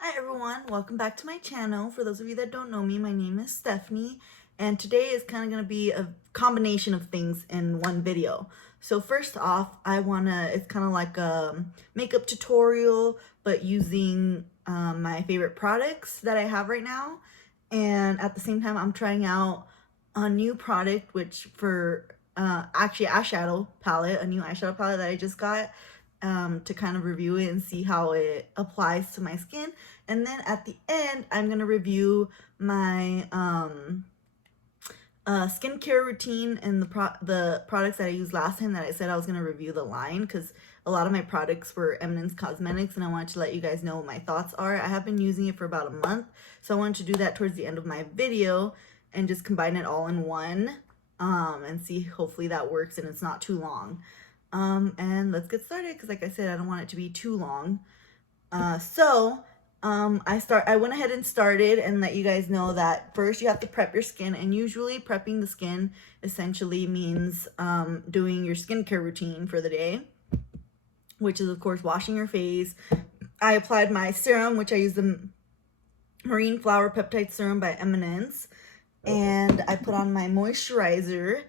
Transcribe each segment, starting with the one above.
Hi everyone, welcome back to my channel. For those of you that don't know me, my name is Stephanie, and today is kind of going to be a combination of things in one video. So first off, it's kind of like a makeup tutorial, but using my favorite products that I have right now. And at the same time, I'm trying out a new product, which for actually eyeshadow palette, a new eyeshadow palette that I just got to kind of review it and see how it applies to my skin. And then at the end, I'm going to review my skincare routine and the products that I used last time that I said I was going to review the line, because a lot of my products were Eminence Cosmetics and I wanted to let you guys know what my thoughts are. I have been using it for about a month, so I wanted to do that towards the end of my video and just combine it all in one and see, hopefully that works and it's not too long. And let's get started, because like I said, I don't want it to be too long. I went ahead and started and let you guys know that first you have to prep your skin, and usually prepping the skin essentially means doing your skincare routine for the day, which is of course washing your face. I applied my serum, which I use the Marine Flower Peptide Serum by Eminence, and I put on my moisturizer.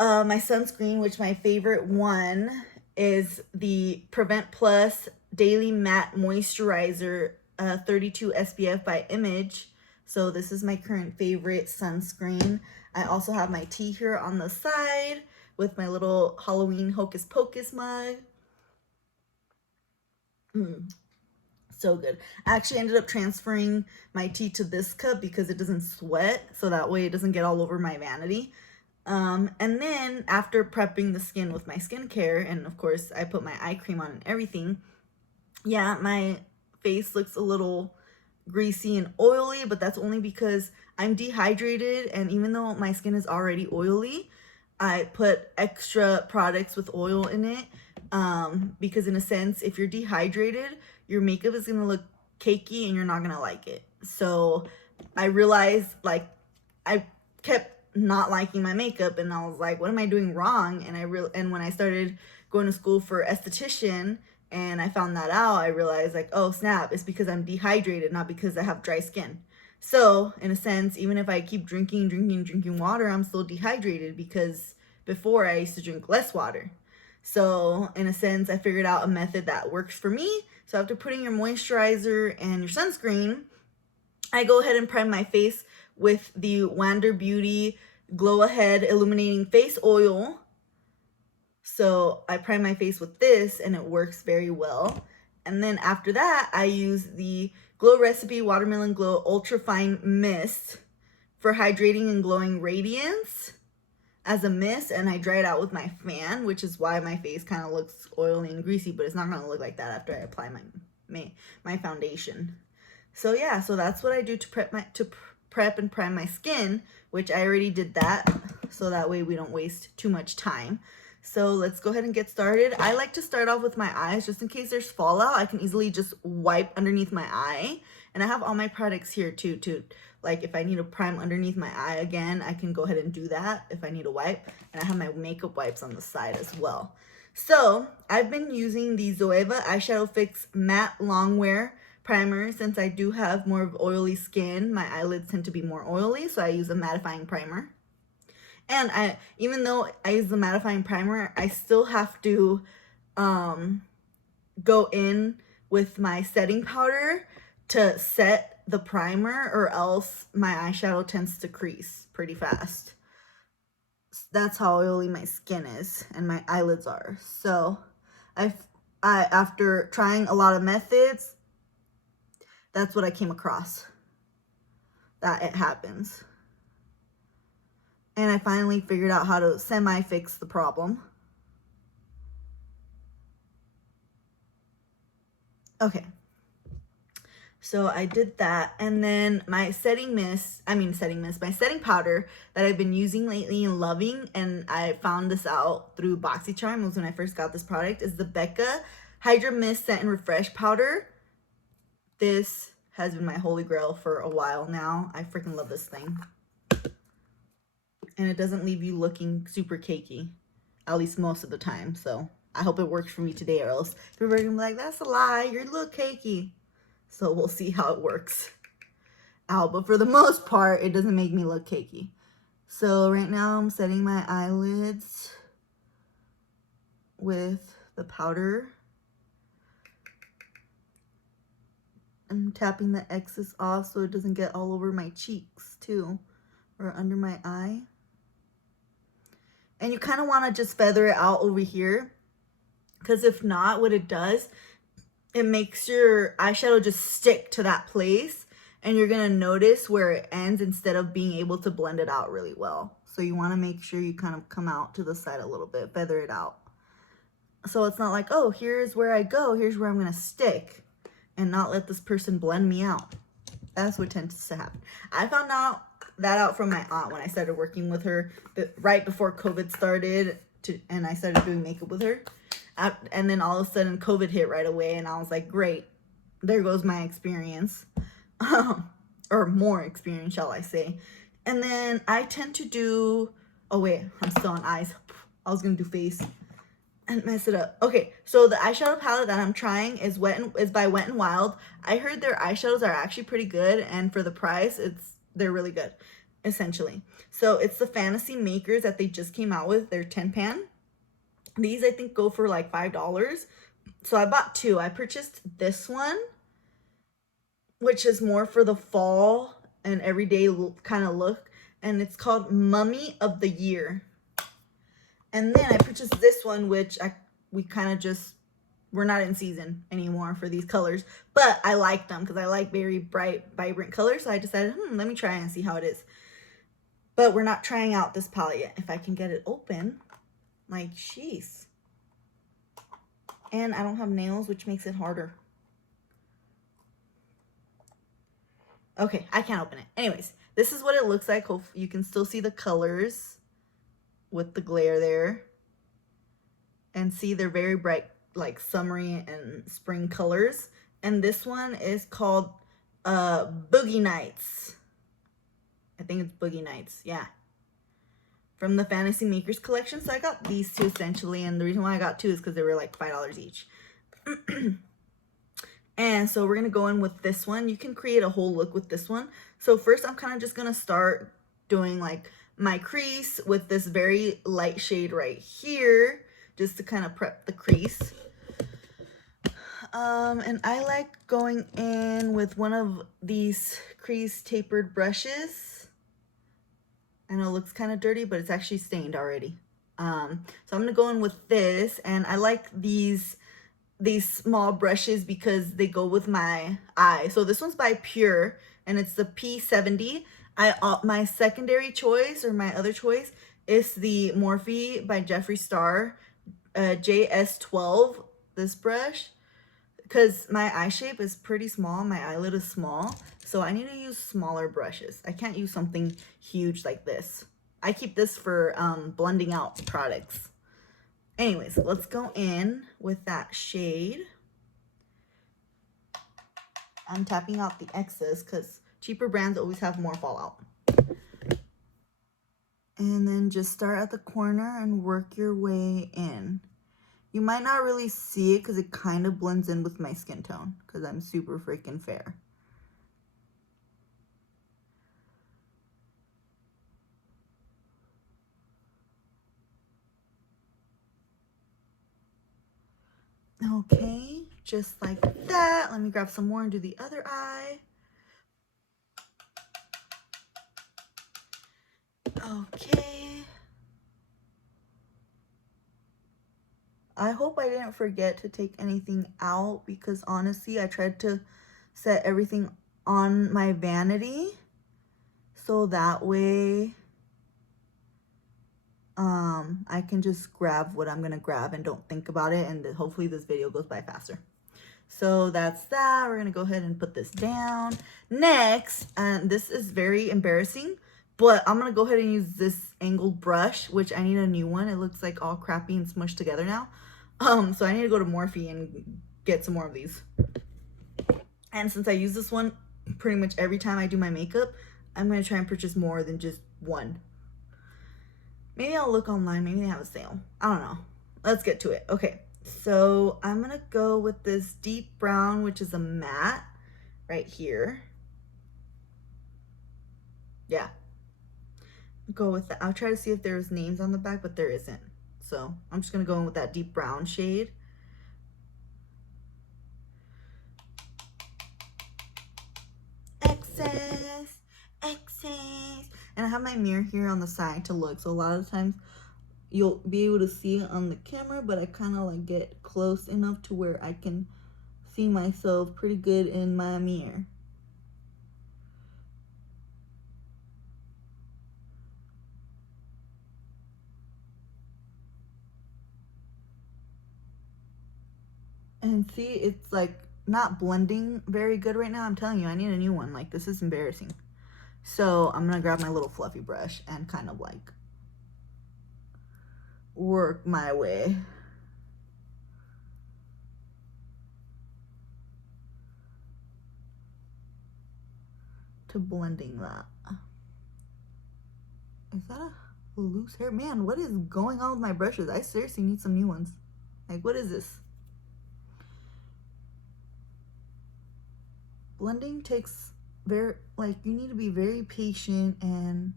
My sunscreen, which my favorite one is the Prevent Plus Daily Matte Moisturizer 32 SPF by Image. So this is my current favorite sunscreen. I also have my tea here on the side with my little Halloween Hocus Pocus mug. So good. I actually ended up transferring my tea to this cup because it doesn't sweat, so that way it doesn't get all over my vanity. And then after prepping the skin with my skincare, and of course I put my eye cream on and everything, yeah, my face looks a little greasy and oily, but that's only because I'm dehydrated, and even though my skin is already oily, I put extra products with oil in it, because in a sense, if you're dehydrated, your makeup is gonna look cakey and you're not gonna like it. So I realized, like, I kept not liking my makeup and I was like, what am I doing wrong? And when I started going to school for esthetician and I found that out, I realized, like, oh snap, it's because I'm dehydrated, not because I have dry skin. So in a sense, even if I keep drinking water, I'm still dehydrated, because before I used to drink less water. So in a sense, I figured out a method that works for me. So after putting your moisturizer and your sunscreen, I go ahead and prime my face with the Wander Beauty Glow Ahead Illuminating Face Oil. So I prime my face with this and it works very well. And then after that, I use the Glow Recipe Watermelon Glow Ultra Fine Mist for hydrating and glowing radiance as a mist, and I dry it out with my fan, which is why my face kind of looks oily and greasy, but it's not going to look like that after I apply my foundation. So yeah, so that's what I do to prep and prime my skin, which I already did that, so that way we don't waste too much time. So let's go ahead and get started. I like to start off with my eyes, just in case there's fallout. I can easily just wipe underneath my eye, and I have all my products here too, like if I need to prime underneath my eye again, I can go ahead and do that if I need a wipe. And I have my makeup wipes on the side as well. So I've been using the Zoeva Eyeshadow Fix Matte Longwear Primer. Since I do have more of oily skin, my eyelids tend to be more oily, so I use a mattifying primer. And even though I use the mattifying primer, I still have to go in with my setting powder to set the primer, or else my eyeshadow tends to crease pretty fast. That's how oily my skin is and my eyelids are. So after trying a lot of methods, that's what I came across, that it happens. And I finally figured out how to semi-fix the problem. Okay. So I did that, and then my my setting powder that I've been using lately and loving, and I found this out through BoxyCharm, was when I first got this product, is the Becca Hydra Mist Scent and Refresh Powder. This has been my holy grail for a while now. I freaking love this thing. And it doesn't leave you looking super cakey, at least most of the time. So I hope it works for me today, or else people are gonna be like, that's a lie, you're a little cakey. So we'll see how it works out. But for the most part, it doesn't make me look cakey. So right now I'm setting my eyelids with the powder. I'm tapping the excess off so it doesn't get all over my cheeks too, or under my eye. And you kind of want to just feather it out over here, because if not, what it does, it makes your eyeshadow just stick to that place, and you're going to notice where it ends instead of being able to blend it out really well. So you want to make sure you kind of come out to the side a little bit, feather it out. So it's not like, oh, here's where I go, here's where I'm going to stick, and not let this person blend me out. That's what tends to happen. I found out from my aunt when I started working with her, but right before COVID started, and I started doing makeup with her. And then all of a sudden COVID hit right away, and I was like, great, there goes my experience. Or more experience, shall I say. And then I tend to do, oh wait, I'm still on eyes. I was gonna do face and mess it up. Okay, so the eyeshadow palette that I'm trying is by Wet n Wild. I heard their eyeshadows are actually pretty good, and for the price, they're really good, essentially. So it's the Fantasy Makers that they just came out with, their 10-pan. These I think go for like $5. So I bought two. I purchased this one, which is more for the fall and everyday kind of look, and it's called Mummy of the Year. And then I purchased this one, which we're not in season anymore for these colors, but I like them because I like very bright, vibrant colors. So I decided, let me try and see how it is. But we're not trying out this palette yet. If I can get it open, like, jeez. And I don't have nails, which makes it harder. Okay, I can't open it. Anyways, this is what it looks like. Hopefully you can still see the colors with the glare there. And see, they're very bright, like summery and spring colors. And this one is called Boogie Nights. I think it's Boogie Nights, yeah. From the Fantasy Makers collection. So I got these two essentially, and the reason why I got two is because they were like $5 each. And so we're going to go in with this one. You can create a whole look with this one. So first I'm kind of just going to start doing like my crease with this very light shade right here, just to kind of prep the crease. And I like going in with one of these crease tapered brushes. I know it looks kind of dirty, but it's actually stained already. So I'm going to go in with this, and I like these small brushes because they go with my eye. So this one's by Pure, and it's the P70. My secondary choice, or my other choice, is the Morphe by Jeffree Star JS12, this brush, because my eye shape is pretty small, my eyelid is small, so I need to use smaller brushes. I can't use something huge like this. I keep this for blending out products. Anyways, let's go in with that shade. I'm tapping out the excess because cheaper brands always have more fallout. And then just start at the corner and work your way in. You might not really see it because it kind of blends in with my skin tone because I'm super freaking fair. Okay, just like that. Let me grab some more and do the other eye. Okay. I hope I didn't forget to take anything out because honestly, I tried to set everything on my vanity so that way I can just grab what I'm gonna grab and don't think about it, and hopefully this video goes by faster. So that's that. We're gonna go ahead and put this down. Next, this is very embarrassing, but I'm gonna go ahead and use this angled brush, which I need a new one. It looks like all crappy and smushed together now. So I need to go to Morphe and get some more of these. And since I use this one pretty much every time I do my makeup, I'm gonna try and purchase more than just one. Maybe I'll look online, maybe they have a sale. I don't know. Let's get to it. Okay, so I'm gonna go with this deep brown, which is a matte. right here. Yeah. Go with that. I'll try to see if there's names on the back, but there isn't. So I'm just going to go in with that deep brown shade. Excess. And I have my mirror here on the side to look. So a lot of times you'll be able to see it on the camera, but I kind of like get close enough to where I can see myself pretty good in my mirror. And see, it's like not blending very good right now. I'm telling you, I need a new one. Like, this is embarrassing. So I'm gonna grab my little fluffy brush and kind of like work my way to blending that. Is that a loose hair? Man, what is going on with my brushes? I seriously need some new ones. Like, what is this? Blending takes you need to be very patient and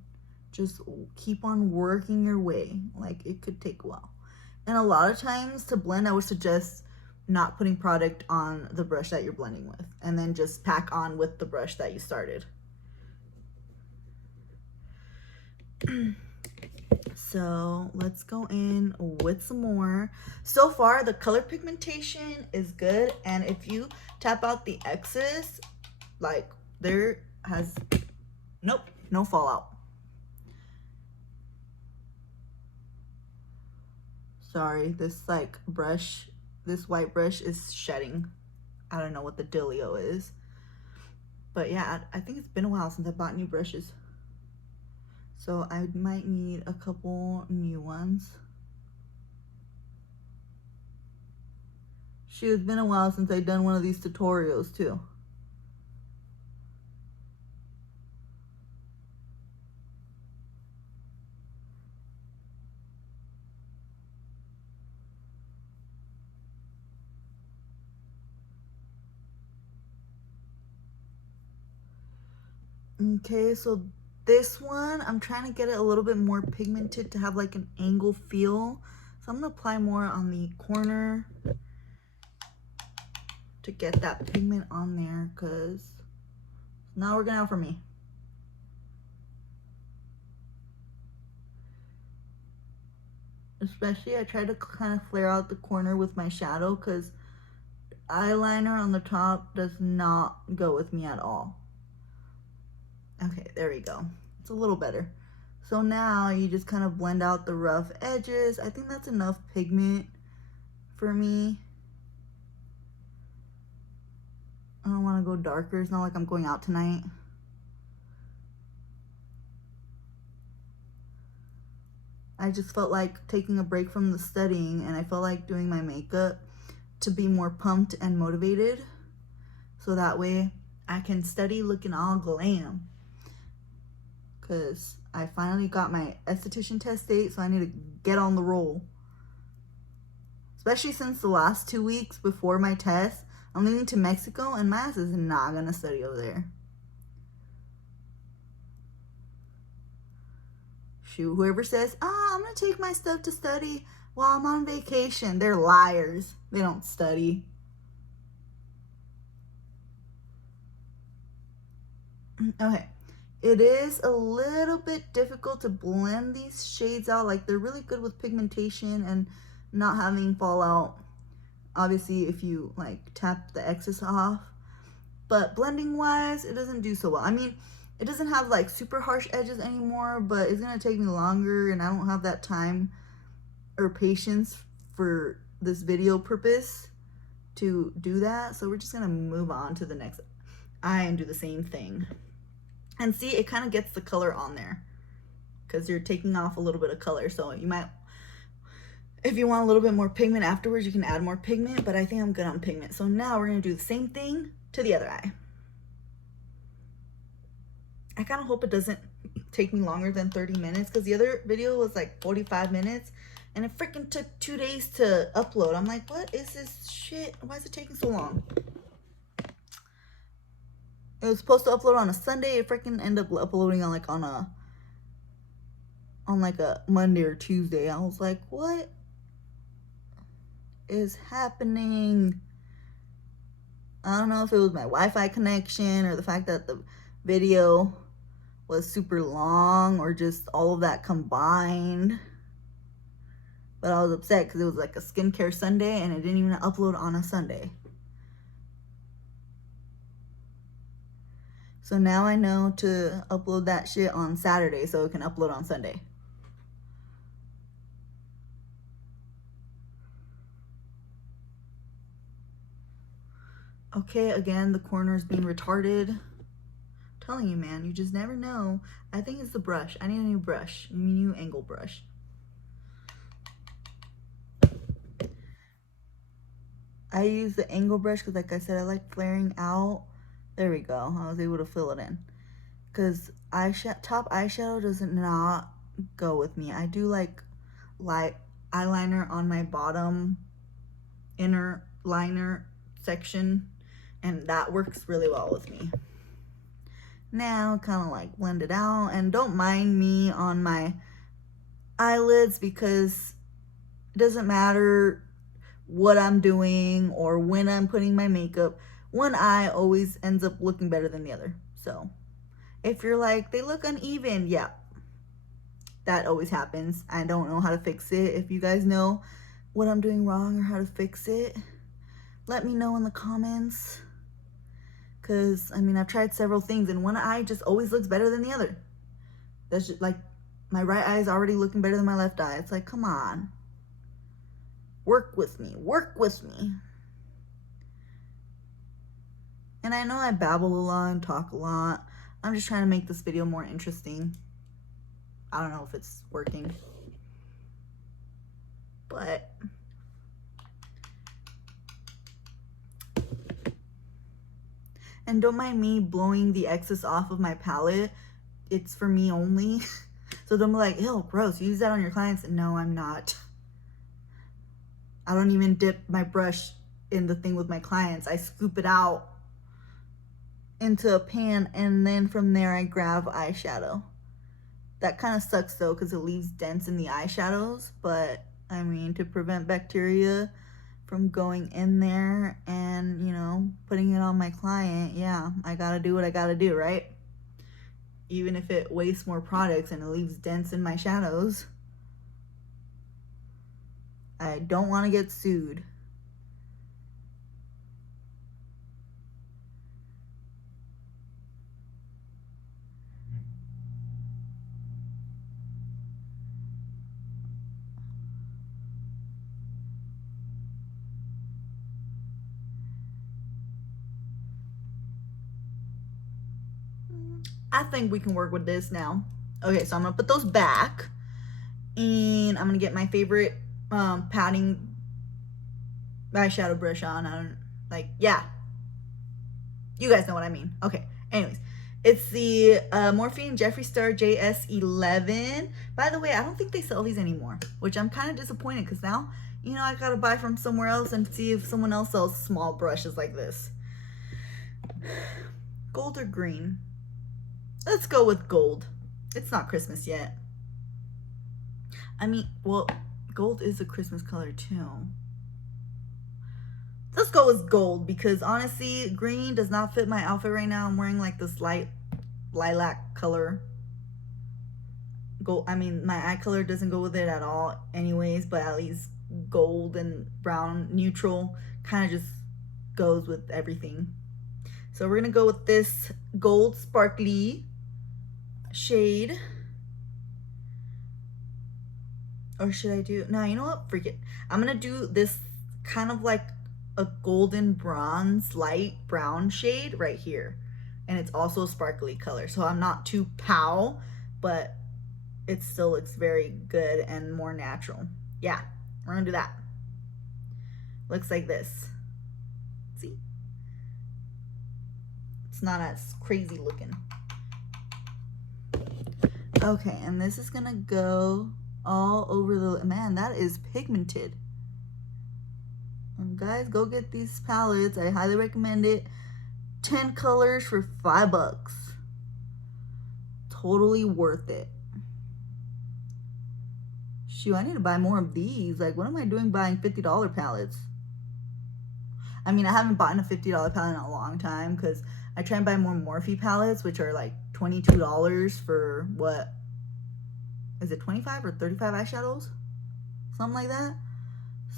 just keep on working your way. Like, it could take a while. And a lot of times to blend, I would suggest not putting product on the brush that you're blending with, and then just pack on with the brush that you started. So let's go in with some more. So far, the color pigmentation is good, and if you tap out the excess, like, there has no fallout. Sorry, this like brush, this white brush is shedding. I don't know what the dealio is, but yeah, I think it's been a while since I bought new brushes, so I might need a couple new ones. Shoot, it's been a while since I've done one of these tutorials too. Okay, so this one, I'm trying to get it a little bit more pigmented to have like an angle feel. So I'm gonna apply more on the corner to get that pigment on there, because it's not working out for me. Especially, I try to kind of flare out the corner with my shadow, because eyeliner on the top does not go with me at all. Okay, there we go. It's a little better. So now you just kind of blend out the rough edges. I think that's enough pigment for me. I don't want to go darker. It's not like I'm going out tonight. I just felt like taking a break from the studying, and I felt like doing my makeup to be more pumped and motivated, so that way I can study looking all glam. Because I finally got my esthetician test date, so I need to get on the roll. Especially since the last 2 weeks before my test, I'm leaving to Mexico, and my ass is not gonna study over there. Shoot, whoever says, oh, I'm gonna take my stuff to study while I'm on vacation, they're liars. They don't study. Okay. It is a little bit difficult to blend these shades out. Like, they're really good with pigmentation and not having fallout. Obviously, if you like tap the excess off. But blending wise, it doesn't do so well. I mean, it doesn't have like super harsh edges anymore, but it's gonna take me longer, and I don't have that time or patience for this video purpose to do that. So we're just gonna move on to the next eye and do the same thing. And see, it kind of gets the color on there because you're taking off a little bit of color. So you might, if you want a little bit more pigment afterwards, you can add more pigment, but I think I'm good on pigment. So now we're going to do the same thing to the other eye. I kind of hope it doesn't take me longer than 30 minutes, because the other video was like 45 minutes and it freaking took 2 days to upload. I'm like, what is this shit? Why is it taking so long? It was supposed to upload on a Sunday. It freaking ended up uploading on like a Monday or Tuesday. I was like, what is happening? I don't know if it was my Wi-Fi connection or the fact that the video was super long or just all of that combined. But I was upset because it was like a skincare Sunday and it didn't even upload on a Sunday. So now I know to upload that shit on Saturday so it can upload on Sunday. Okay, again, the corner is being retarded. I'm telling you, man, you just never know. I think it's the brush. I need a new brush, a new angle brush. I use the angle brush because, like I said, I like flaring out. There we go. I was able to fill it in. Because top eyeshadow does not go with me. I do like light eyeliner on my bottom inner liner section, and that works really well with me. Now kind of like blend it out, and don't mind me on my eyelids because it doesn't matter what I'm doing or when I'm putting my makeup, one eye always ends up looking better than the other. So if you're like, they look uneven, yeah, that always happens. I don't know how to fix it. If you guys know what I'm doing wrong or how to fix it, let me know in the comments. Because, I mean, I've tried several things and one eye just always looks better than the other. That's just like, my right eye is already looking better than my left eye. It's like, come on. Work with me. Work with me. And I know I babble a lot and talk a lot. I'm just trying to make this video more interesting. I don't know if it's working. But and don't mind me blowing the excess off of my palette. It's for me only. So don't be like, ew, gross, you use that on your clients. No, I'm not. I don't even dip my brush in the thing with my clients. I scoop it out into a pan, and then from there I grab eyeshadow. That kind of sucks though, because it leaves dents in the eyeshadows, but I mean, to prevent bacteria from going in there and, you know, putting it on my client, yeah, I gotta do what I gotta do, right? Even if it wastes more products and it leaves dents in my shadows, I don't want to get sued. I think we can work with this now. Okay, so I'm gonna put those back, and I'm gonna get my favorite padding eyeshadow brush on. I don't like, yeah, you guys know what I mean. Okay, anyways, it's the Morphe Jeffree Star JS11. By the way, I don't think they sell these anymore, which I'm kind of disappointed because now, you know, I gotta buy from somewhere else and see if someone else sells small brushes like this. Gold or green? Let's go with gold. It's not Christmas yet. I mean, well, gold is a Christmas color too. Let's go with gold because honestly, green does not fit my outfit right now. I'm wearing like this light lilac color. Gold, I mean, my eye color doesn't go with it at all anyways, but at least gold and brown neutral kind of just goes with everything. So we're gonna go with this gold sparkly shade. Or should I do, no, you know what, freak it. I'm gonna do this kind of like a golden bronze light brown shade right here, and it's also a sparkly color, so I'm not too pow, but it still looks very good and more natural. Yeah, we're gonna do that. Looks like this. See, it's not as crazy looking. Okay, and this is gonna go all over the, man, that is pigmented. And guys, go get these palettes. I highly recommend it. 10 colors for $5. Totally worth it. Shoot, I need to buy more of these. Like, what am I doing buying $50 palettes? I mean, I haven't bought a $50 palette in a long time because I try and buy more Morphe palettes, which are like $22 for what? Is it 25 or 35 eyeshadows? Something like that.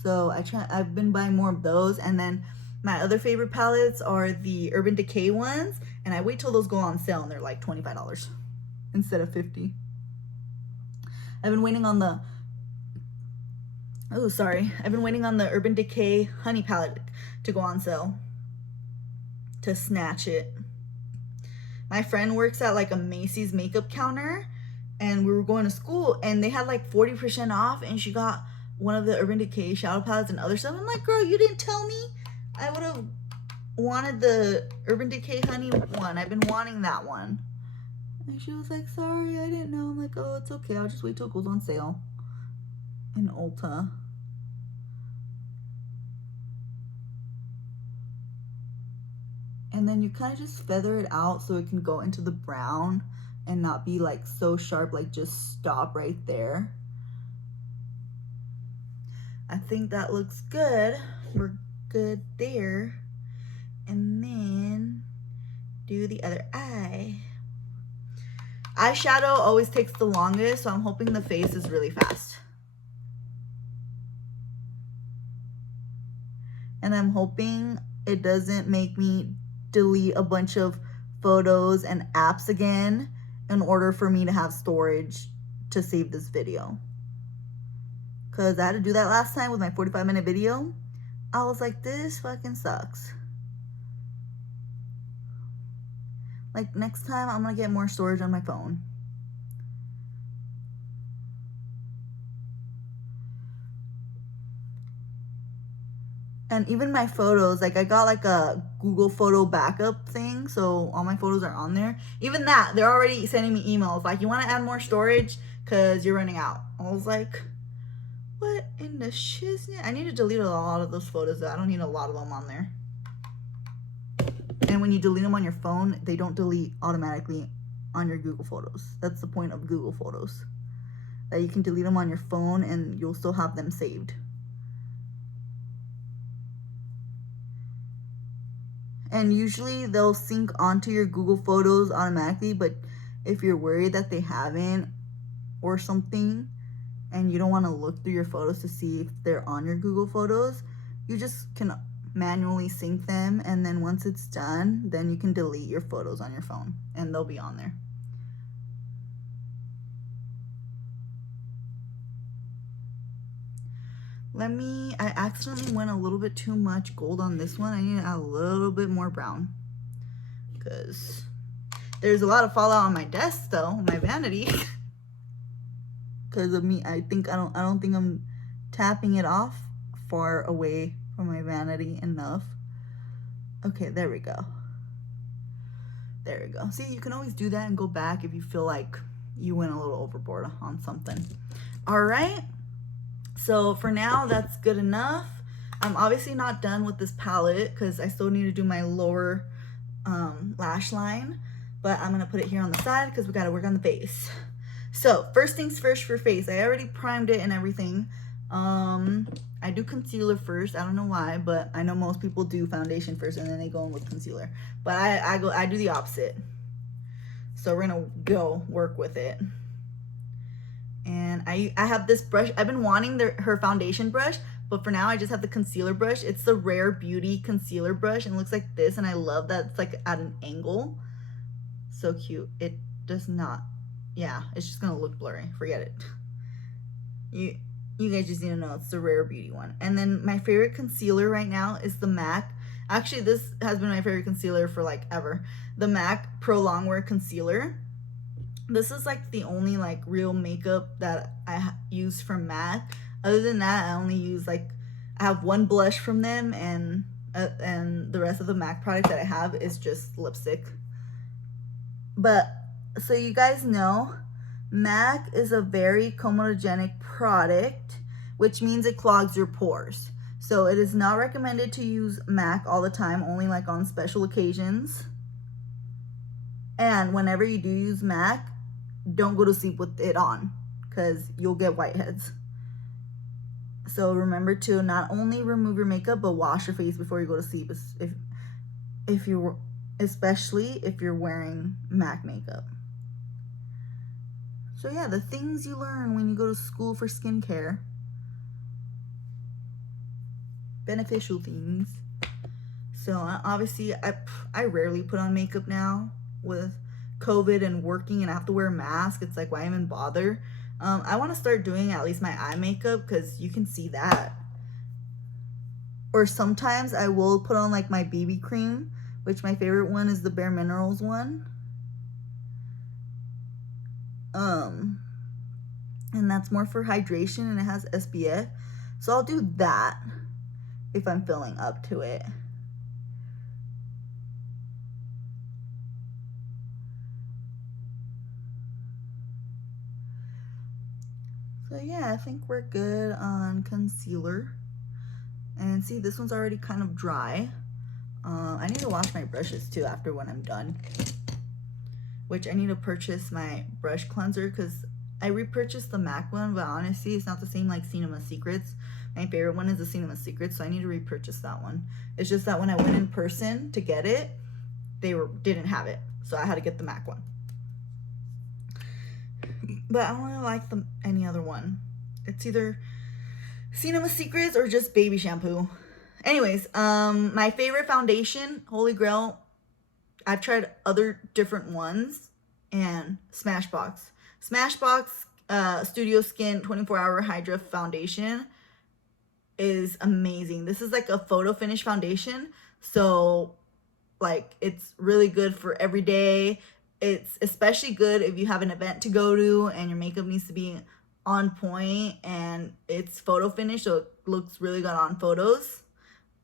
So I've been buying more of those. And then my other favorite palettes are the Urban Decay ones. And I wait till those go on sale and they're like $25 instead of $50. I've been waiting on the I've been waiting on the Urban Decay Honey palette to go on sale to snatch it. My friend works at like a Macy's makeup counter, and we were going to school and they had like 40% off, and she got one of the Urban Decay shadow palettes and other stuff. I'm like, girl, you didn't tell me. I would have wanted the Urban Decay Honey one. I've been wanting that one. And she was like, sorry, I didn't know. I'm like, oh, it's okay. I'll just wait till it goes on sale in Ulta. And then you kind of just feather it out so it can go into the brown and not be like so sharp, like just stop right there. I think that looks good. We're good there. And then do the other eye. Eyeshadow always takes the longest, so I'm hoping the face is really fast. And I'm hoping it doesn't make me delete a bunch of photos and apps again in order for me to have storage to save this video. Because I had to do that last time with my 45-minute video. I was like, this fucking sucks. Like, next time I'm gonna get more storage on my phone. And even my photos, like I got like a Google photo backup thing, so all my photos are on there. Even that, they're already sending me emails like, you want to add more storage because you're running out. I was like, what in the shiznit? I need to delete a lot of those photos though. I don't need a lot of them on there. And when you delete them on your phone, they don't delete automatically on your Google Photos. That's the point of Google Photos. That you can delete them on your phone and you'll still have them saved. And usually they'll sync onto your Google Photos automatically, but if you're worried that they haven't or something and you don't want to look through your photos to see if they're on your Google Photos, you just can manually sync them, and then once it's done, then you can delete your photos on your phone and they'll be on there. I accidentally went a little bit too much gold on this one. I need to add a little bit more brown because there's a lot of fallout on my desk though, my vanity. Because of me, I don't think I'm tapping it off far away from my vanity enough. Okay, there we go. There we go. See, you can always do that and go back if you feel like you went a little overboard on something. All right. So for now, that's good enough. I'm obviously not done with this palette because I still need to do my lower lash line, but I'm gonna put it here on the side because we gotta work on the face. So first things first for face, I already primed it and everything. I do concealer first. I don't know why, but I know most people do foundation first and then they go in with concealer. But I do the opposite. So we're gonna go work with it. And I have this brush. I've been wanting her foundation brush, but for now I just have the concealer brush. It's the Rare Beauty concealer brush and it looks like this, and I love that it's like at an angle. So cute. It does not, yeah, it's just gonna look blurry. Forget it. You guys just need to know it's the Rare Beauty one. And then my favorite concealer right now is the MAC. Actually, this has been my favorite concealer for like ever. The MAC Pro Longwear Concealer. This is like the only like real makeup that I use from MAC. Other than that, I only use like, I have one blush from them, and the rest of the MAC product that I have is just lipstick. But so you guys know, MAC is a very comedogenic product, which means it clogs your pores. So it is not recommended to use MAC all the time, only like on special occasions. And whenever you do use MAC, don't go to sleep with it on because you'll get whiteheads. So remember to not only remove your makeup, but wash your face before you go to sleep, if you're, especially if you're wearing MAC makeup. So yeah, the things you learn when you go to school for skincare. Beneficial things. So obviously I rarely put on makeup now with COVID and working, and I have to wear a mask. It's like, why even bother? I want to start doing at least my eye makeup because you can see that. Or sometimes I will put on like my BB cream, which my favorite one is the Bare Minerals one. And that's more for hydration, and it has SPF. So I'll do that if I'm feeling up to it. So yeah, I think we're good on concealer. And see, this one's already kind of dry. I need to wash my brushes too after when I'm done. Which I need to purchase my brush cleanser because I repurchased the MAC one, but honestly, it's not the same like Cinema Secrets. My favorite one is the Cinema Secrets, so I need to repurchase that one. It's just that when I went in person to get it, they didn't have it, so I had to get the MAC one. But I don't really like any other one. It's either Cinema Secrets or just baby shampoo. Anyways, my favorite foundation, Holy Grail. I've tried other different ones, and Smashbox. Smashbox Studio Skin 24-Hour Hydra Foundation is amazing. This is like a photo finish foundation, so like it's really good for every day. It's especially good if you have an event to go to and your makeup needs to be on point, and it's photo finish, so it looks really good on photos.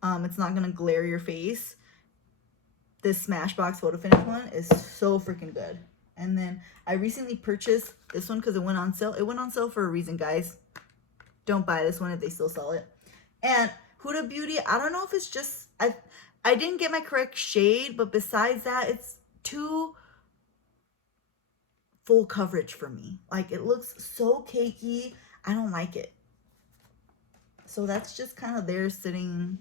It's not gonna glare your face. This Smashbox photo finish one is so freaking good. And then I recently purchased this one because it went on sale. It went on sale for a reason, guys. Don't buy this one if they still sell it. And Huda Beauty, I don't know if it's just I didn't get my correct shade, but besides that, it's too full coverage for me. Like, it looks so cakey. I don't like it. So that's just kind of there sitting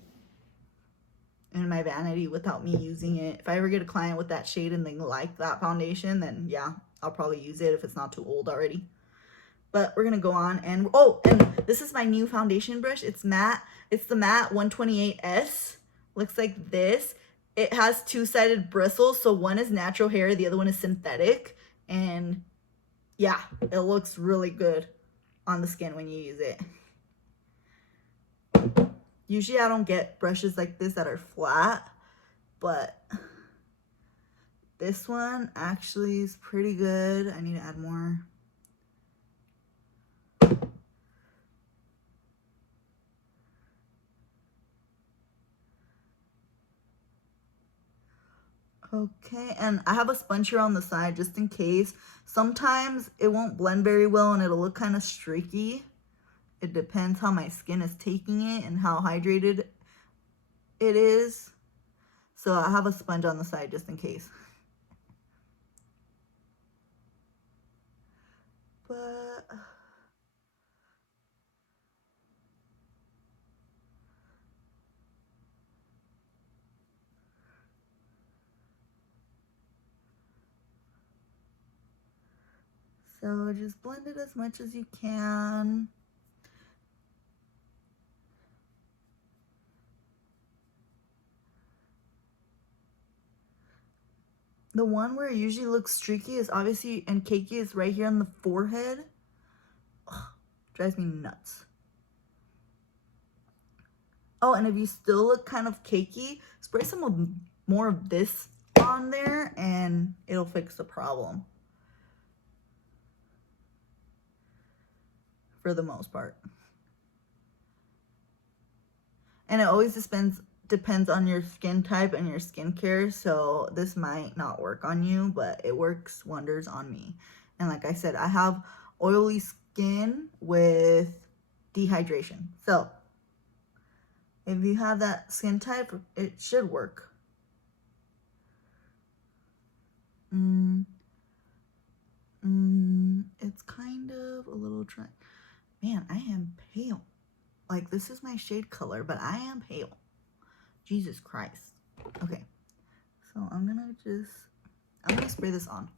in my vanity without me using it. If I ever get a client with that shade and they like that foundation, then yeah, I'll probably use it if it's not too old already. But we're gonna go on, and and this is my new foundation brush. It's matte. It's the matte 128S. Looks like this. It has two-sided bristles, so one is natural hair, the other one is synthetic. And yeah, it looks really good on the skin when you use it. Usually I don't get brushes like this that are flat, but this one actually is pretty good. I need to add more. Okay, and I have a sponge here on the side just in case. Sometimes it won't blend very well and it'll look kind of streaky. It depends how my skin is taking it and how hydrated it is. So I have a sponge on the side just in case. But so just blend it as much as you can. The one where it usually looks streaky is obviously, and cakey, is right here on the forehead. Ugh, drives me nuts. Oh, and if you still look kind of cakey, spray some more of this on there and it'll fix the problem. For the most part. And it always depends on your skin type and your skincare, so this might not work on you, but it works wonders on me. And like I said, I have oily skin with dehydration, so If you have that skin type, it should work. It's kind of a little dry. Man, I am pale. Like, this is my shade color, but I am pale. Jesus Christ. Okay, so I'm gonna spray this on.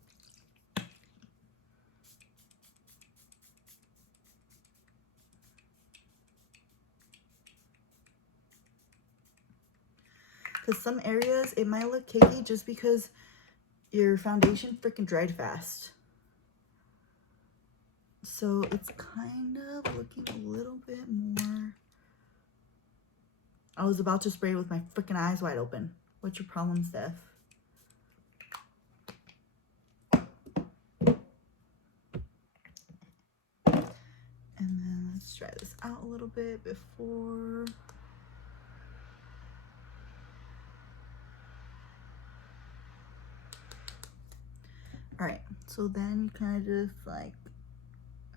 Because some areas, it might look cakey just because your foundation freaking dried fast. So it's kind of looking a little bit more. I was about to spray with my freaking eyes wide open. What's your problem, Steph? And then let's try this out a little bit before. All right, so then you kind of just like,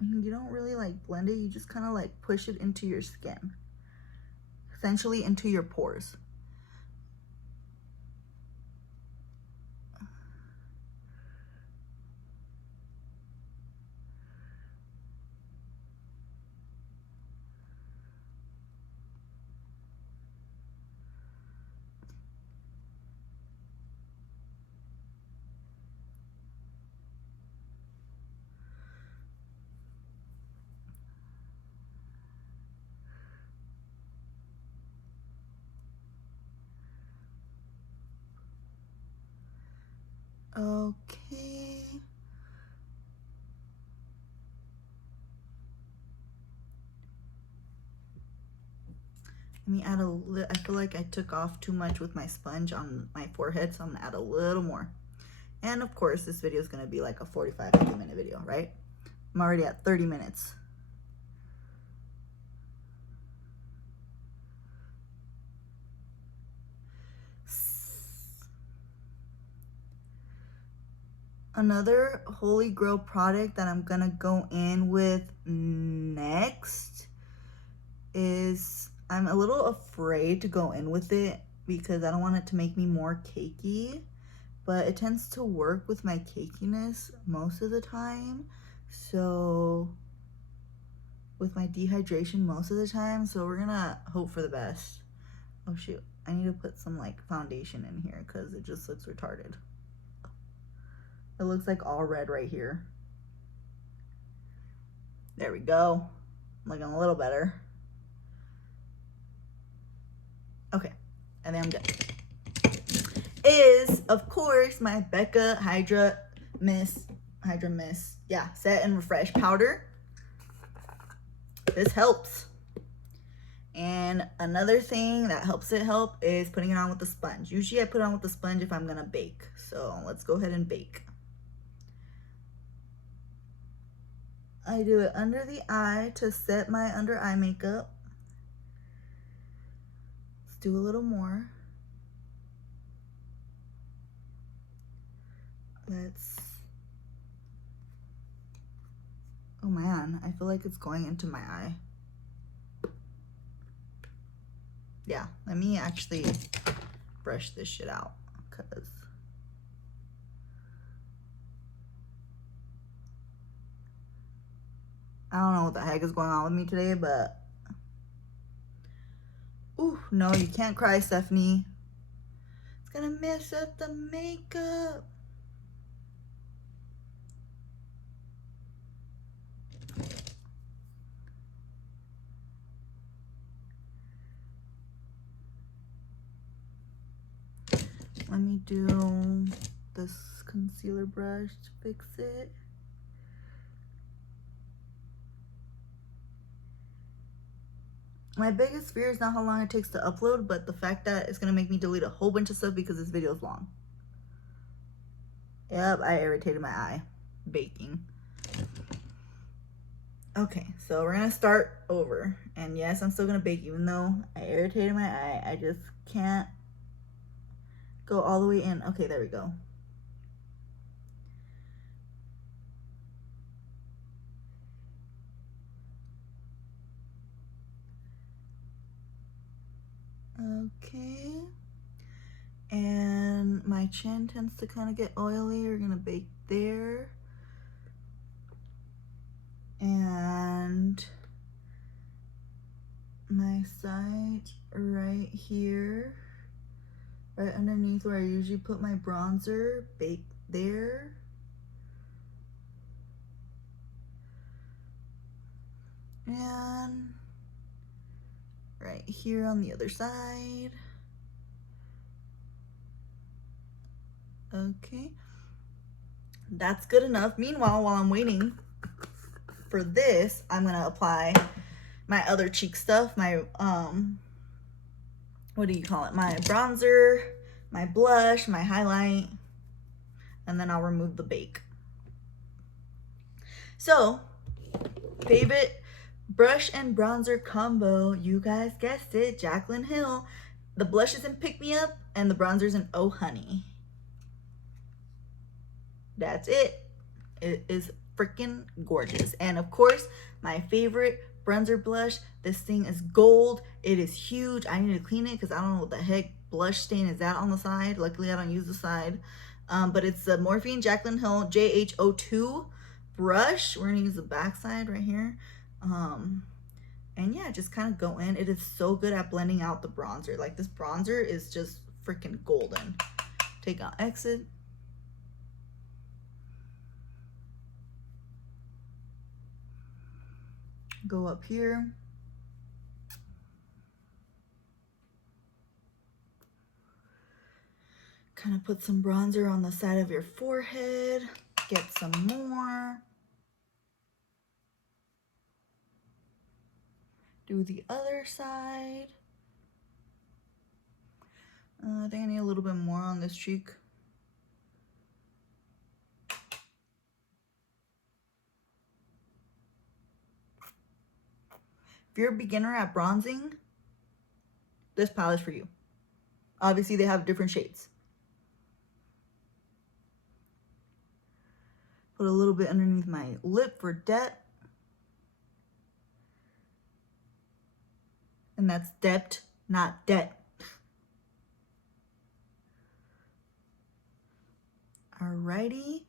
you don't really like blend it, you just kind of like push it into your skin, essentially into your pores. Okay. Let me add a little. I feel like I took off too much with my sponge on my forehead, so I'm gonna add a little more. And of course, this video is gonna be like a 45-50 minute video, right? I'm already at 30 minutes. Another Holy Grail product that I'm gonna go in with next is, I'm a little afraid to go in with it because I don't want it to make me more cakey, but it tends to work with my cakiness most of the time. So with my dehydration most of the time, so we're gonna hope for the best. Oh shoot, I need to put some like foundation in here because it just looks retarded. It looks like all red right here. There we go. Looking a little better. Okay, and then I'm done. Is, of course, my Becca Hydra Mist, yeah, Set and Refresh Powder. This helps. And another thing that helps it help is putting it on with the sponge. Usually I put it on with the sponge if I'm gonna bake. So let's go ahead and bake. I do it under the eye to set my under eye makeup. Let's do a little more. Oh man, I feel like it's going into my eye. Yeah, let me actually brush this shit out because I don't know what the heck is going on with me today, but ooh, no, you can't cry, Stephanie. It's gonna mess up the makeup. Let me do this concealer brush to fix it. My biggest fear is not how long it takes to upload, but the fact that it's gonna make me delete a whole bunch of stuff because this video is long. Yep, I irritated my eye baking. Okay, so we're gonna start over. And yes, I'm still gonna bake even though I irritated my eye. I just can't go all the way in. Okay, there we go. Okay. And my chin tends to kind of get oily. We're gonna bake there. And my side right here, right underneath where I usually put my bronzer, bake there. And right here on the other side. Okay, that's good enough. Meanwhile, while I'm waiting for this, I'm gonna apply my other cheek stuff, my what do you call it, my bronzer, my blush, my highlight, and then I'll remove the bake. So, favorite brush and bronzer combo, you guys guessed it, Jaclyn Hill. The blush is in Pick Me Up and the bronzer's in Oh Honey. That's it. It is freaking gorgeous. And of course, my favorite bronzer blush. This thing is gold. It is huge. I need to clean it because I don't know what the heck blush stain is that on the side. Luckily, I don't use the side. But it's the Morphe Jaclyn Hill JH02 brush. We're going to use the back side right here. And yeah, just kind of go in. It is so good at blending out the bronzer. Like, this bronzer is just freaking golden. Take out exit. Go up here. Kind of put some bronzer on the side of your forehead. Get some more. Do the other side. I think I need a little bit more on this cheek. If you're a beginner at bronzing, this palette is for you. Obviously, they have different shades. Put a little bit underneath my lip for depth. And that's depth, not depth. Alrighty.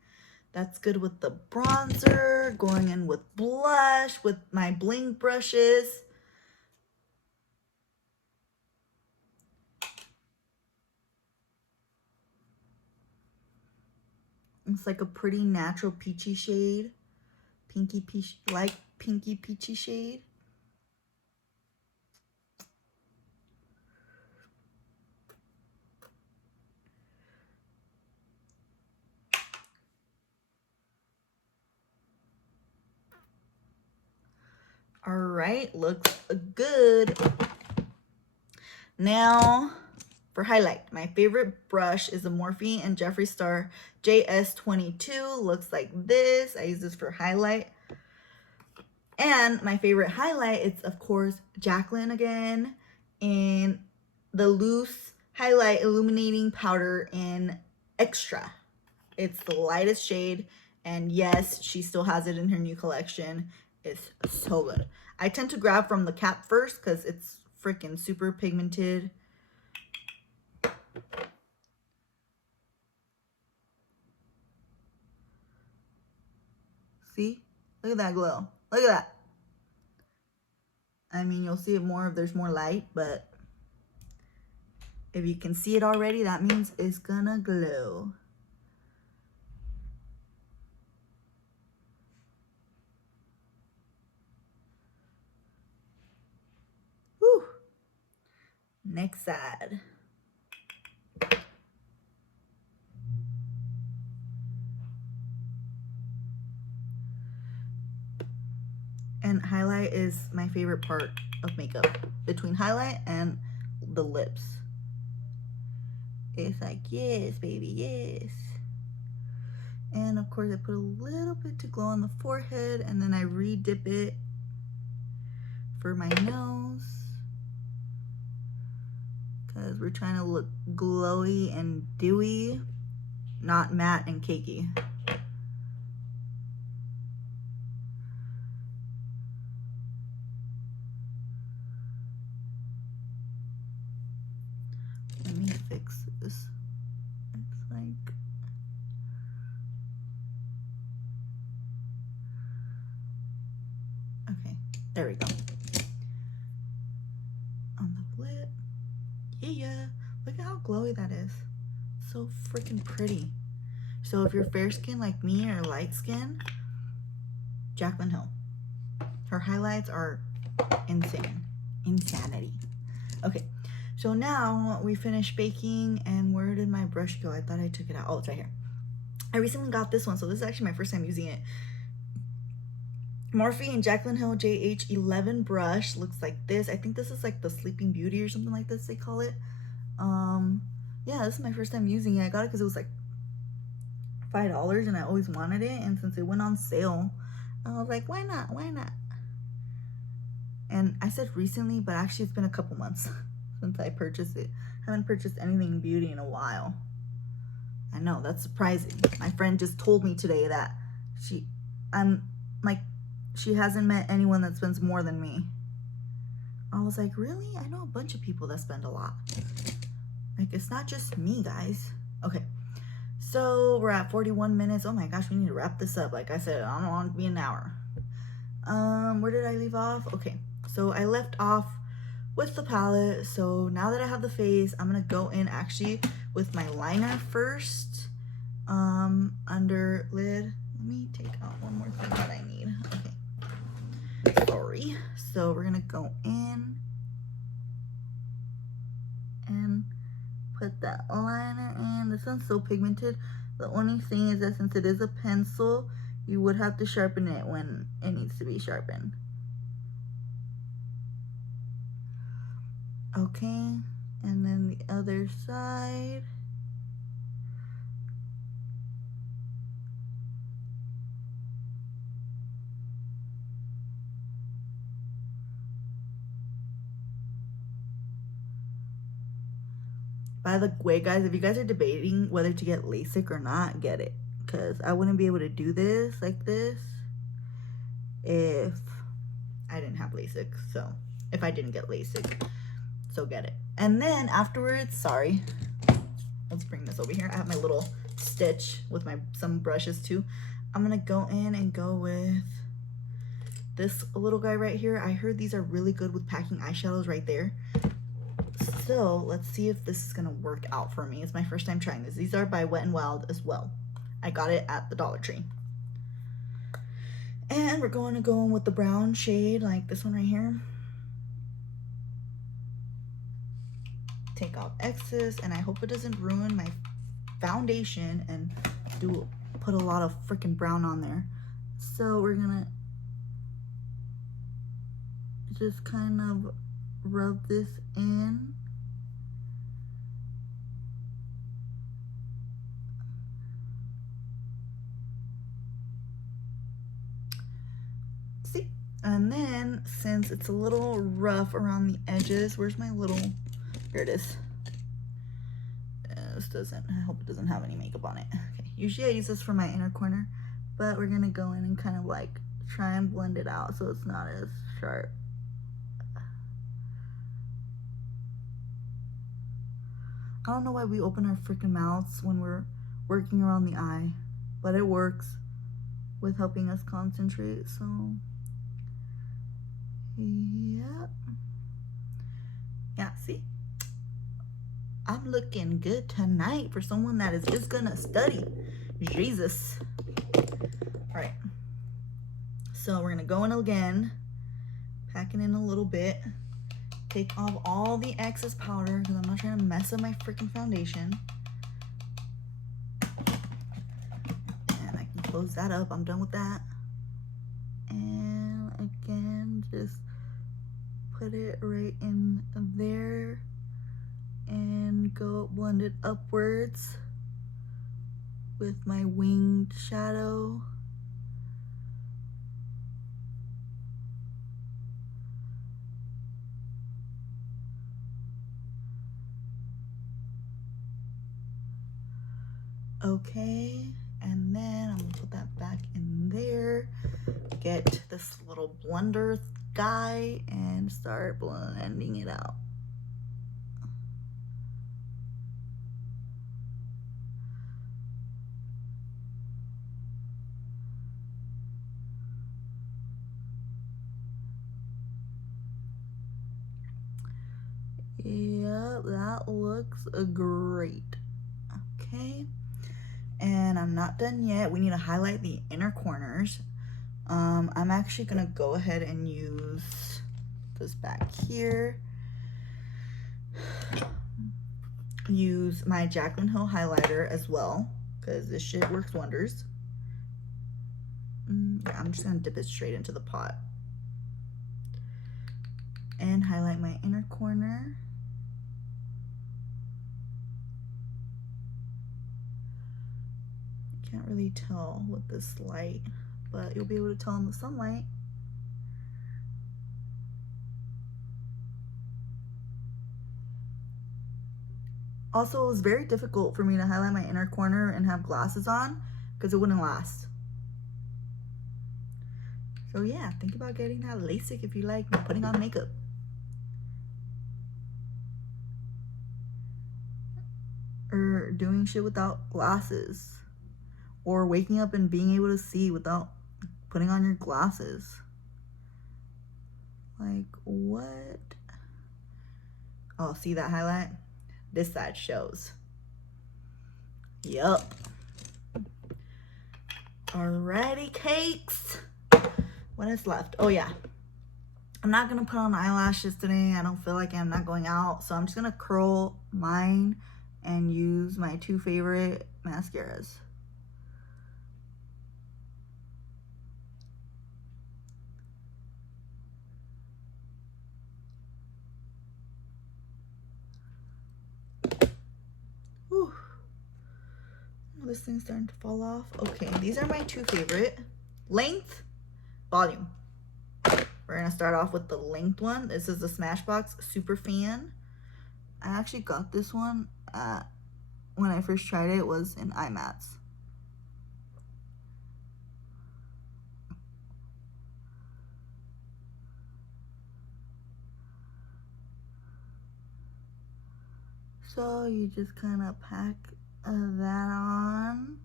That's good with the bronzer. Going in with blush with my bling brushes. It's like a pretty natural peachy shade. Pinky peach, like pinky peachy shade. All right, looks good. Now for highlight, my favorite brush is the Morphe and Jeffree Star JS22. Looks like this. I use this for highlight. And my favorite highlight is, of course, Jaclyn again in the loose highlight illuminating powder in Extra. It's the lightest shade, and yes, she still has it in her new collection. It's so good. I tend to grab from the cap first because it's freaking super pigmented. See? Look at that glow. Look at that. I mean, you'll see it more if there's more light, but if you can see it already, that means it's gonna glow. Whew. Next side. And highlight is my favorite part of makeup. Between highlight and the lips. It's like, yes, baby, yes. And of course, I put a little bit to glow on the forehead, and then I re-dip it for my nose. Because we're trying to look glowy and dewy, not matte and cakey. Okay, there we go. On the lip. Yeah, look at how glowy that is. So freaking pretty. So if you're fair skin like me or light skin, Jaclyn Hill. Her highlights are insane. Insanity. Okay, so now we finished baking, and where did my brush go? I thought I took it out. Oh, it's right here. I recently got this one, so this is actually my first time using it. Morphe and Jaclyn Hill JH11 brush. Looks like this. I think this is like the Sleeping Beauty or something like this they call it. Yeah, this is my first time using it. I got it because it was like $5 and I always wanted it, and since it went on sale, I was like, why not? Why not? And I said recently, but actually it's been a couple months since I purchased it. I haven't purchased anything beauty in a while. I know, that's surprising. My friend just told me today that she hasn't met anyone that spends more than me. I was like, really? I know a bunch of people that spend a lot. Like, it's not just me, guys. Okay, so we're at 41 minutes. Oh my gosh, we need to wrap this up. Like I said, I don't want it to be an hour. Where did I leave off? Okay, so I left off with the palette. So now that I have the face, I'm gonna go in actually with my liner first. Under lid. Let me take out one more thing that I need. Okay, sorry. So we're gonna go in and put that liner in. This one's so pigmented. The only thing is that since it is a pencil, you would have to sharpen it when it needs to be sharpened. Okay, and then the other side. By the way, guys, if you guys are debating whether to get LASIK or not, get it. Because I wouldn't be able to do this like this if I didn't have LASIK. So, if I didn't get LASIK. So get it. And then afterwards, sorry. Let's bring this over here. I have my little stitch with some brushes too. I'm going to go in and go with this little guy right here. I heard these are really good with packing eyeshadows right there. So let's see if this is gonna work out for me. It's my first time trying this. These are by Wet n Wild as well. I got it at the Dollar Tree. And we're going to go in with the brown shade, like this one right here. Take out excess, and I hope it doesn't ruin my foundation and put a lot of freaking brown on there. So we're gonna just kind of rub this in. See? And then, since it's a little rough around the edges, where's my little, here it is. This doesn't, I hope it doesn't have any makeup on it. Okay, usually I use this for my inner corner, but we're gonna go in and kind of like try and blend it out so it's not as sharp. I don't know why we open our freaking mouths when we're working around the eye, but it works with helping us concentrate. So yeah, see, I'm looking good tonight for someone that is just gonna study. Jesus. All right, so we're gonna go in again, packing in a little bit. Take off all the excess powder because I'm not trying to mess up my freaking foundation. And I can close that up. I'm done with that. And again, just put it right in there and go blend it upwards with my winged shadow. Okay, and then I'm gonna put that back in there, get this little blender guy and start blending it out. looks great. Okay, and I'm not done yet. We need to highlight the inner corners. I'm actually gonna go ahead and use this back here. Use my Jaclyn Hill highlighter as well, because this shit works wonders. Yeah, I'm just gonna dip it straight into the pot and highlight my inner corner. Can't really tell with this light, but you'll be able to tell in the sunlight. Also, it was very difficult for me to highlight my inner corner and have glasses on because it wouldn't last. So yeah, think about getting that LASIK if you like putting on makeup. Or doing shit without glasses. Or waking up and being able to see without putting on your glasses. Like, what? Oh, see that highlight? This side shows. Yup. Alrighty, cakes. What is left? Oh yeah. I'm not gonna put on eyelashes today. I don't feel like I'm not going out. So I'm just gonna curl mine and use my two favorite mascaras. Whew. This thing's starting to fall off. Okay, these are my two favorite. Length, volume. We're gonna start off with the length one. This is the Smashbox Super Fan. I actually got this one when I first tried it. It was in IMATS. So you just kind of pack that on.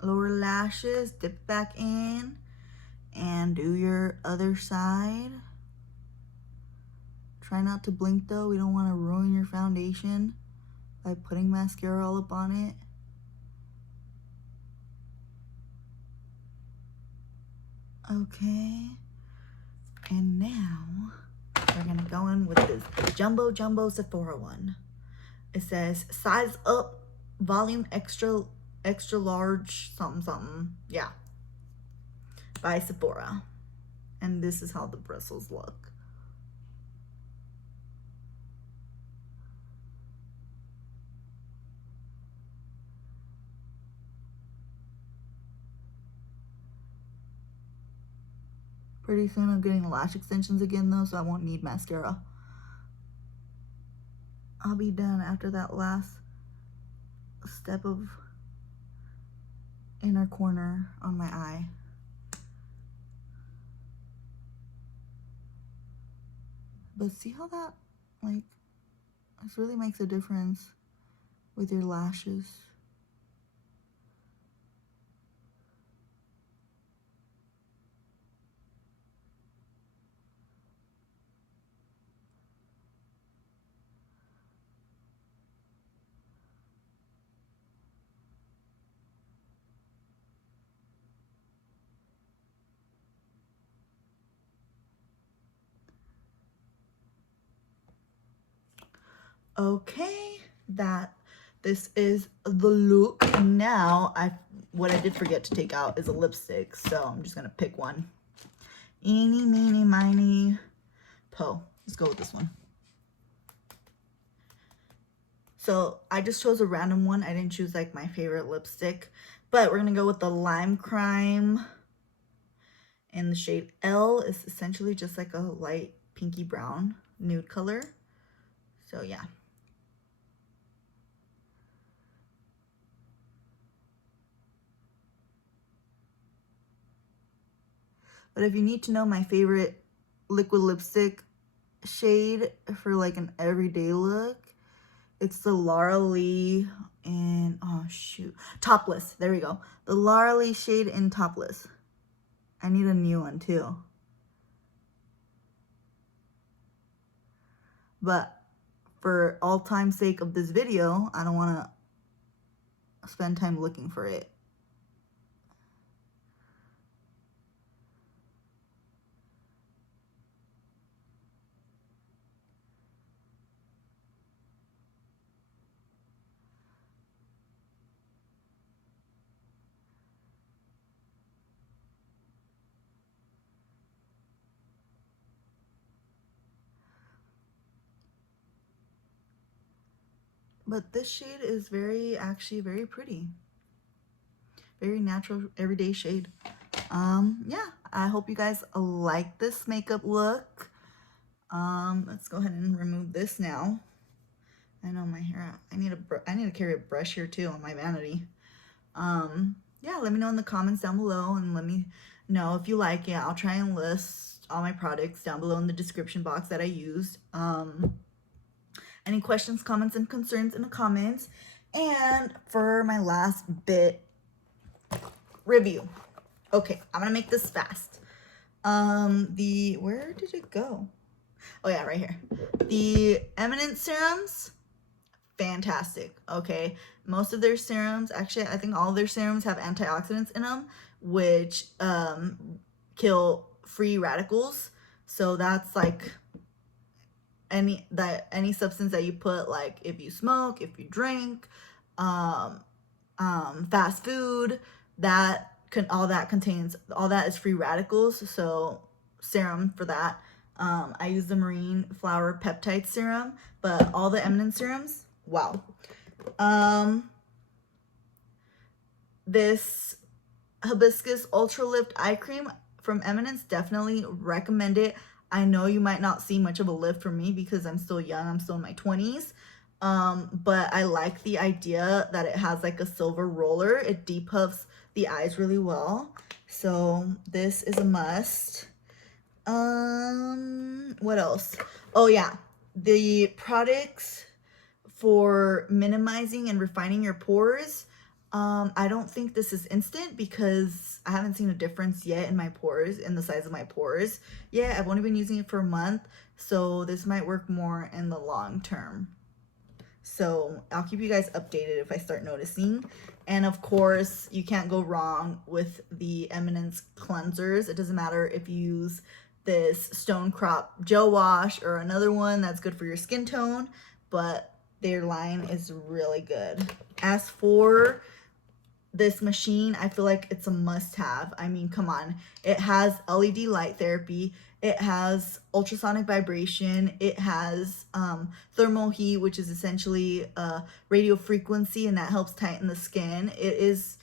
Lower lashes, dip back in, and do your other side. Try not to blink though. We don't want to ruin your foundation by putting mascara all up on it. Okay. And now we're gonna go in with this Jumbo Sephora one. It says size up, volume extra large, something. Yeah. By Sephora. And this is how the bristles look. Pretty soon I'm getting lash extensions again though, so I won't need mascara. I'll be done after that last step of inner corner on my eye. But see how that, like, this really makes a difference with your lashes. Okay, this is the look. Now what I did forget to take out is a lipstick, so I'm just gonna pick one. Eeny, meeny, miny, po. Let's go with this one. So I just chose a random one. I didn't choose like my favorite lipstick, but we're gonna go with the Lime Crime in the shade L. It's essentially just like a light pinky brown nude color. So yeah. But if you need to know my favorite liquid lipstick shade for like an everyday look, it's the Laura Lee in, oh shoot, Topless. There we go. The Laura Lee shade in Topless. I need a new one too. But for all time's sake of this video, I don't want to spend time looking for it. But this shade is actually very pretty. Very natural, everyday shade. Yeah, I hope you guys like this makeup look. Let's go ahead and remove this now. I know my hair, I need to carry a brush here too on my vanity. Yeah, let me know in the comments down below, and let me know if you like it. I'll try and list all my products down below in the description box that I used. Any questions, comments, and concerns in the comments. And for my last bit review. Okay, I'm gonna make this fast. Where did it go? Oh yeah, right here. The Eminence serums, fantastic. Okay, most of their serums, actually I think all of their serums have antioxidants in them, which kill free radicals. So that's like any substance that you put, like if you smoke, if you drink, fast food, all that is free radicals. So serum for that. I use the Marine Flower Peptide Serum, but all the Eminence serums, wow. This Hibiscus Ultra Lift Eye Cream from Eminence, definitely recommend it. I know you might not see much of a lift from me because I'm still young, I'm still in my 20s. But I like the idea that it has like a silver roller. It depuffs the eyes really well. So this is a must. What else? Oh yeah, the products for minimizing and refining your pores. I don't think this is instant because I haven't seen a difference yet in my pores, in the size of my pores. Yeah, I've only been using it for a month, so this might work more in the long term. So I'll keep you guys updated if I start noticing. And of course, you can't go wrong with the Eminence cleansers. It doesn't matter if you use this Stone Crop Gel Wash or another one that's good for your skin tone, but their line is really good. As for this machine, I feel like it's a must-have. I mean, come on. It has LED light therapy. It has ultrasonic vibration. It has thermal heat, which is essentially radio frequency, and that helps tighten the skin. It is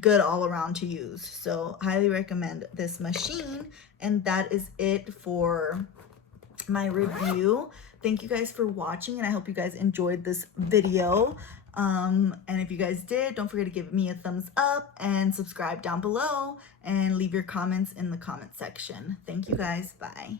good all around to use. So highly recommend this machine. And that is it for my review. Thank you guys for watching, and I hope you guys enjoyed this video. And if you guys did, don't forget to give me a thumbs up and subscribe down below and leave your comments in the comment section. Thank you guys. Bye.